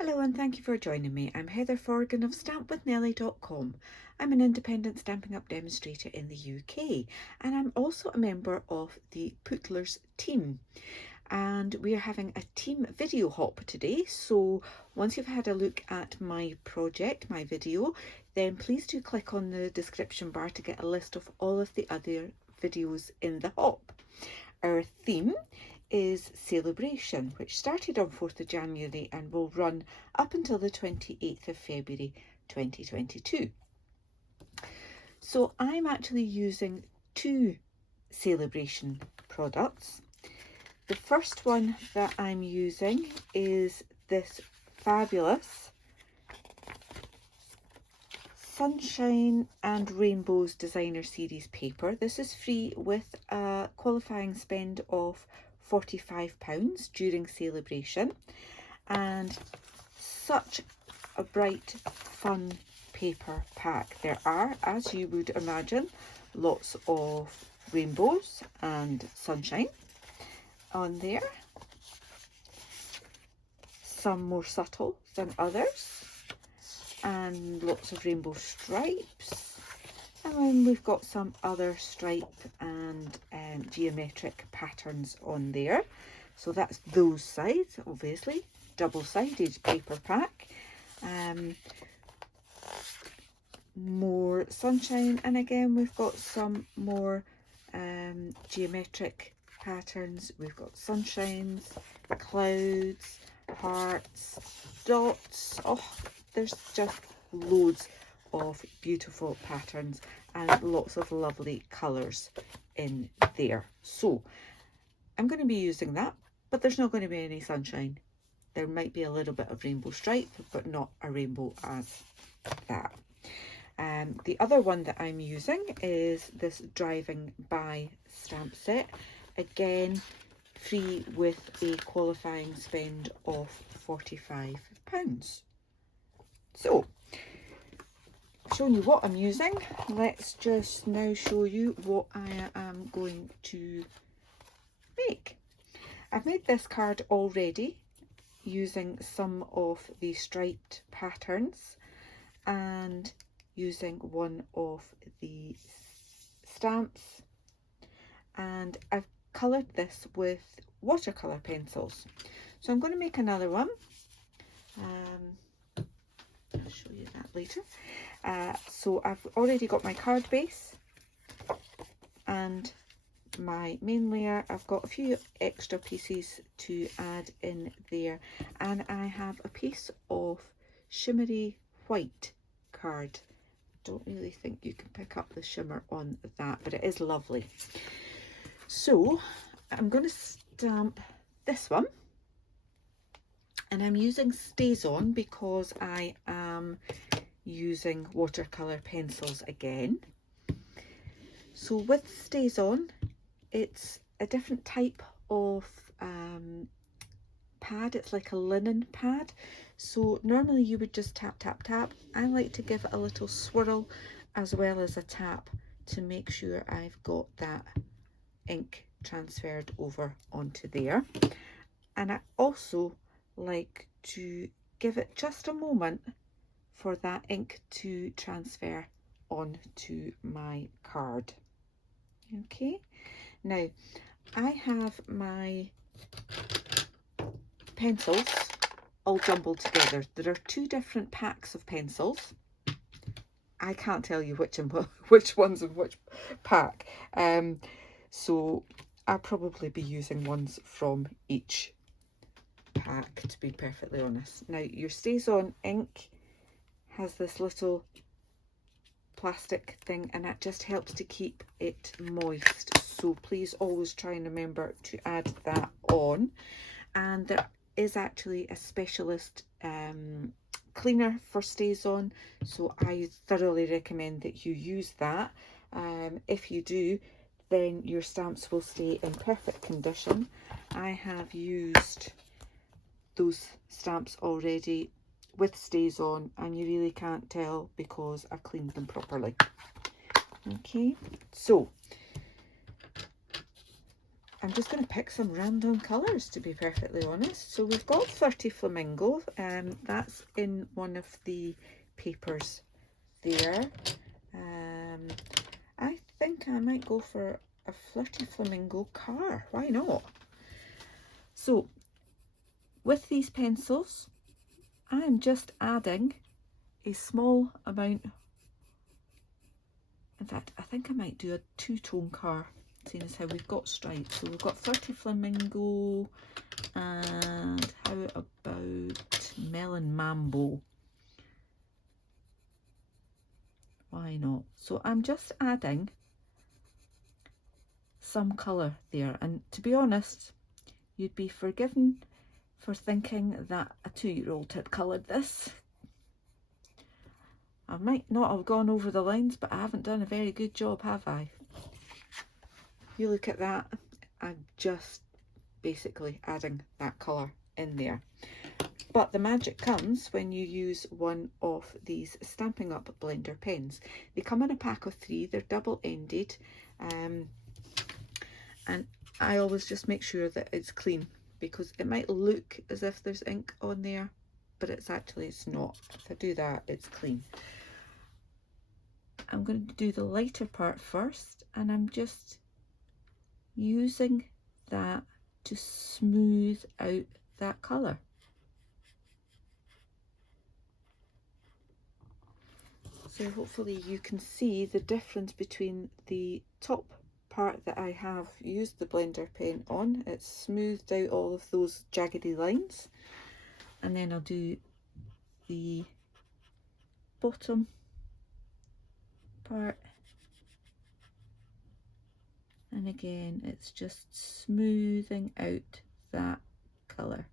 Hello and thank you for joining me. I'm Heather Forgan of stampwithnellie.com. I'm an independent Stampin' Up demonstrator in the UK, and I'm also a member of the Pootlers team. And we are having a team video hop today, so once you've had a look at my project, my video, then please do click on the description bar to get a list of all of the other videos in the hop. Our theme is Sale-A-Bration, which started on 4th of January and will run up until the 28th of February 2022. So I'm actually using two Sale-A-Bration products. The first one that I'm using is this fabulous Sunshine and Rainbows Designer Series paper. This is free with a qualifying spend of £45 during Sale-A-Bration, and such a bright, fun paper pack. There are, as you would imagine, lots of rainbows and sunshine on there, some more subtle than others, and lots of rainbow stripes, and then we've got some other stripe and geometric patterns on there. So that's those sides, obviously, double-sided paper pack. More sunshine, and again we've got some more geometric patterns. We've got sunshines, clouds, hearts, dots. Oh, there's just loads of beautiful patterns and lots of lovely colours in there. So I'm going to be using that, but there's not going to be any sunshine. There might be a little bit of rainbow stripe, but not a rainbow as that. The other one that I'm using is this Driving By stamp set. Again, free with a qualifying spend of £45. So, I've shown you what I'm using. Let's just now show you what I am going to make. I've made this card already using some of the striped patterns and using one of the stamps, and I've coloured this with watercolor pencils. So I'm going to make another one. I'll show you that later. So I've already got my card base and my main layer. I've got a few extra pieces to add in there, and I have a piece of shimmery white card. Don't really think you can pick up the shimmer on that, but it is lovely. So I'm going to stamp this one, and I'm using Stays On because I am using watercolor pencils again. So with Stays On, it's a different type of pad. It's like a linen pad. So normally you would just tap, tap, tap. I like to give it a little swirl as well as a tap to make sure I've got that ink transferred over onto there. And I also like to give it just a moment for that ink to transfer onto my card. Okay, now I have my pencils all jumbled together. There are two different packs of pencils. I can't tell you which one's in which pack. So I'll probably be using ones from each pack, to be perfectly honest. Now, your Stays On ink has this little plastic thing, and that just helps to keep it moist. So please always try and remember to add that on. And there is actually a specialist cleaner for Stays On, so I thoroughly recommend that you use that. If you do, then your stamps will stay in perfect condition. I have used those stamps already with Stays On, and you really can't tell because I've cleaned them properly. Okay, so I'm just going to pick some random colours, to be perfectly honest. So we've got Flirty Flamingo, and that's in one of the papers there. I think I might go for a Flirty Flamingo car. Why not? So with these pencils, I'm just adding a small amount. In fact, I think I might do a two-tone car, seeing as how we've got stripes. So we've got Flirty Flamingo, and how about Melon Mambo? Why not? So I'm just adding some colour there, and to be honest, you'd be forgiven for thinking that a 2-year-old had coloured this. I might not have gone over the lines, but I haven't done a very good job, have I? You look at that, I'm just basically adding that colour in there. But the magic comes when you use one of these Stampin' Up blender pens. They come in a pack of 3, they're double-ended, and I always just make sure that it's clean, because it might look as if there's ink on there, but it's not. If I do that, it's clean. I'm going to do the lighter part first, and I'm just using that to smooth out that colour. So hopefully you can see the difference between the top part that I have used the blender pen on. It's smoothed out all of those jaggedy lines, and then I'll do the bottom part, and again it's just smoothing out that colour.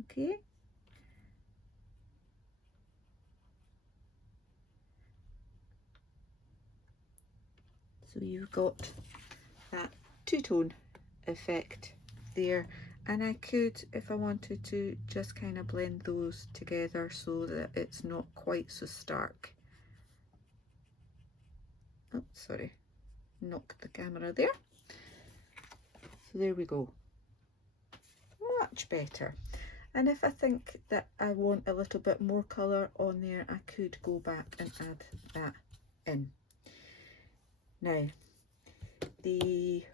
Okay. So you've got that two-tone effect there, and I could, if I wanted to, just kind of blend those together so that it's not quite so stark. Oh, sorry, knocked the camera there. So there we go. Much better. And if I think that I want a little bit more colour on there, I could go back and add that in. Now, the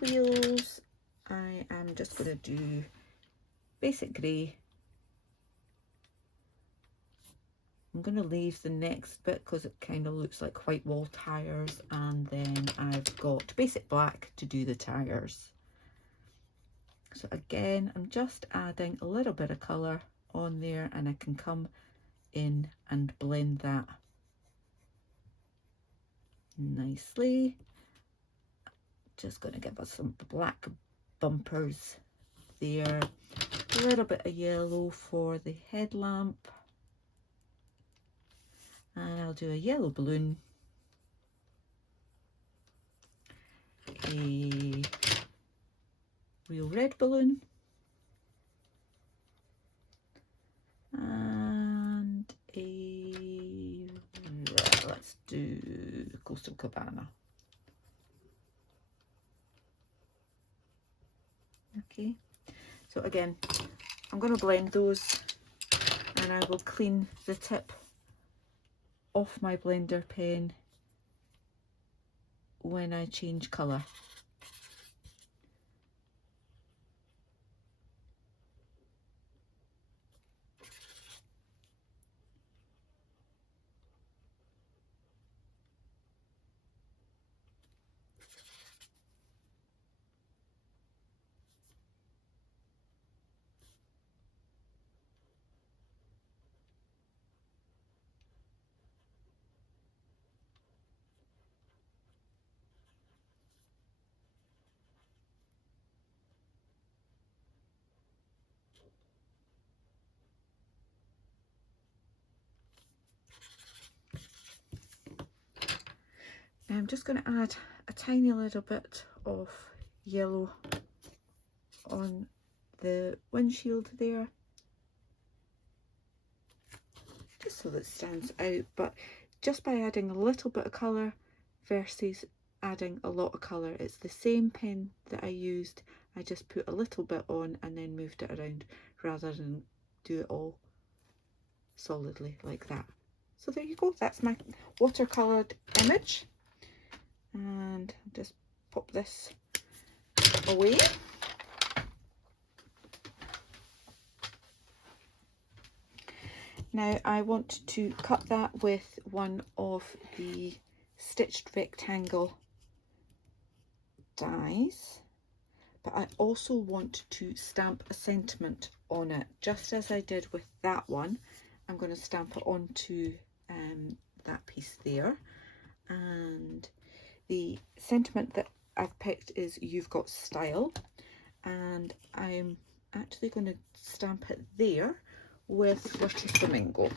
wheels, I am just going to do basic grey. I'm going to leave the next bit because it kind of looks like white wall tires, and then I've got basic black to do the tires. So again, I'm just adding a little bit of colour on there, and I can come in and blend that nicely. Just going to give us some black bumpers there, a little bit of yellow for the headlamp, and I'll do a yellow balloon, a real red balloon, and let's do Coastal Cabana. Okay, so again, I'm going to blend those, and I will clean the tip off my blender pen when I change colour. Now I'm just going to add a tiny little bit of yellow on the windshield there. just so that it stands out, but just by adding a little bit of colour versus adding a lot of colour, it's the same pen that I used, I just put a little bit on and then moved it around rather than do it all solidly like that. So there you go, that's my watercoloured image, and I'll just pop this away. Now I want to cut that with one of the stitched rectangle dies, but I also want to stamp a sentiment on it, just as I did with that one. I'm going to stamp it onto that piece there, and the sentiment that I've picked is "You've Got Style," and I'm actually going to stamp it there with Flirty Flamingo.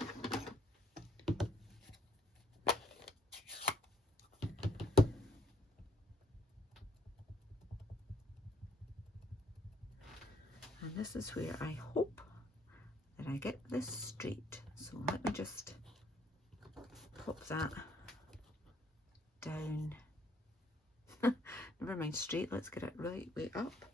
And this is where I hope that I get this straight. So let me just pop that down. Never mind straight, let's get it right way up.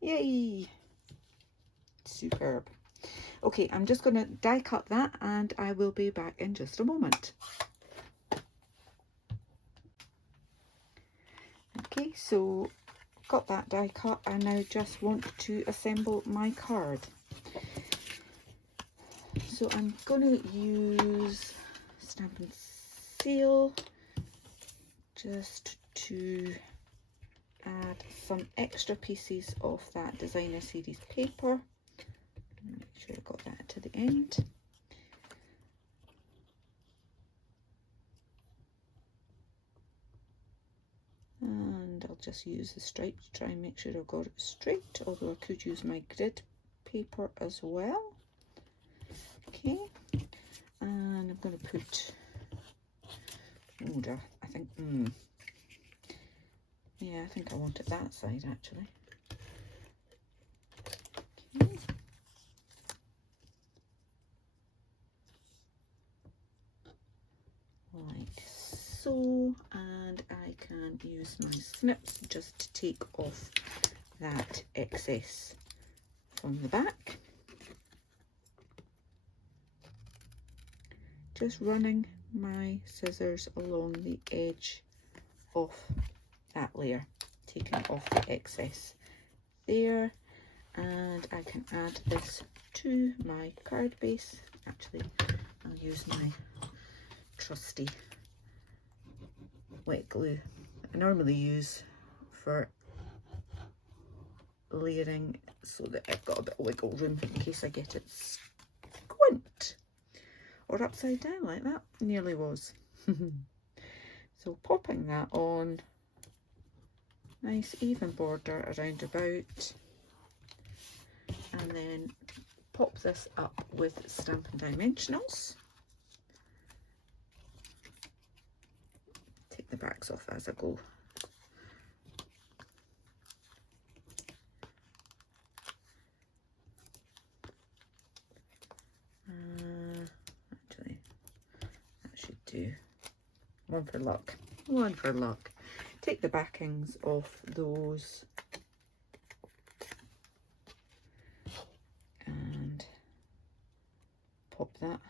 Yay! Superb. Okay, I'm just going to die cut that and I will be back in just a moment. Okay, so got that die cut. I now just want to assemble my card. So I'm going to use Stampin' Seal just to add some extra pieces of that designer series paper. Make sure I got that to the end. And I'll just use the stripe to try and make sure I've got it straight, although I could use my grid paper as well. Okay, and I'm going to put order. I think, yeah, I think I want it that side actually. Okay. Like so, and I can use my snips just to take off that excess from the back. Just running my scissors along the edge of that layer, taking off the excess there, and I can add this to my card base. Actually, I'll use my trusty wet glue I normally use for layering, so that I've got a bit of wiggle room in case I get it squint or upside down like that. Nearly was. So popping that on, nice even border around about, and then pop this up with Stampin' Dimensionals. Take the backs off as I go. Actually, that should do. One for luck. One for luck. Take the backings off those and pop that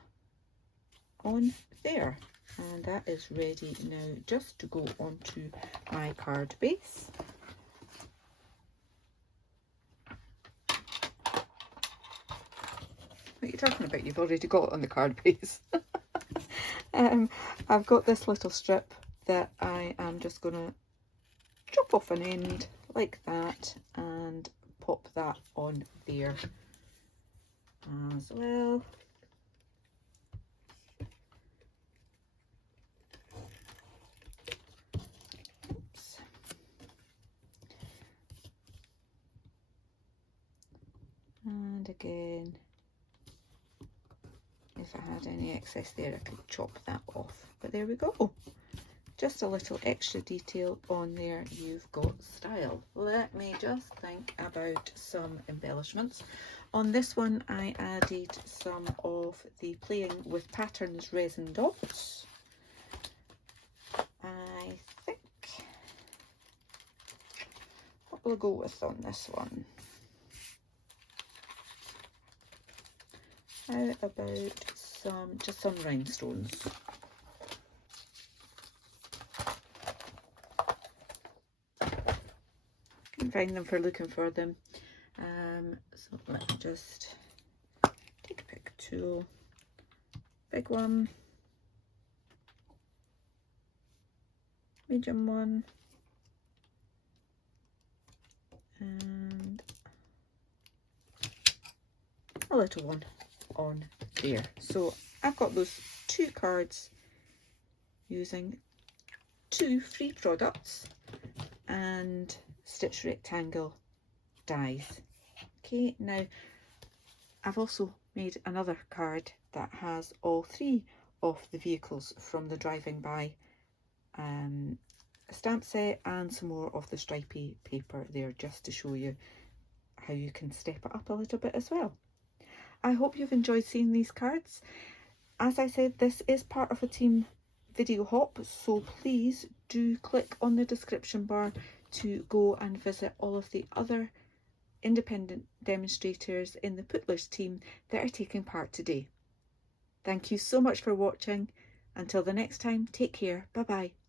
on there. And that is ready now just to go onto my card base. What are you talking about? You've already got it on the card base. I've got this little strip that I am just going to chop off an end like that and pop that on there as well. Oops. And again, if I had any excess there, I could chop that off. But there we go. just a little extra detail on there, you've got style. Let me just think about some embellishments. On this one I added some of the Playing with Patterns resin dots. I think, what will I go with on this one? How about just some rhinestones? Can find them for looking for them. So let me just take a pick tool, big one, medium one, and a little one on there. So I've got those 2 cards using 2 free products and Stitch Rectangle dies. Okay, now I've also made another card that has all 3 of the vehicles from the driving by stamp set and some more of the stripy paper there, just to show you how you can step it up a little bit as well. I hope you've enjoyed seeing these cards. As I said, this is part of a team video hop, so please do click on the description bar to go and visit all of the other independent demonstrators in the Pootlers team that are taking part today. Thank you so much for watching. Until the next time, take care. Bye bye.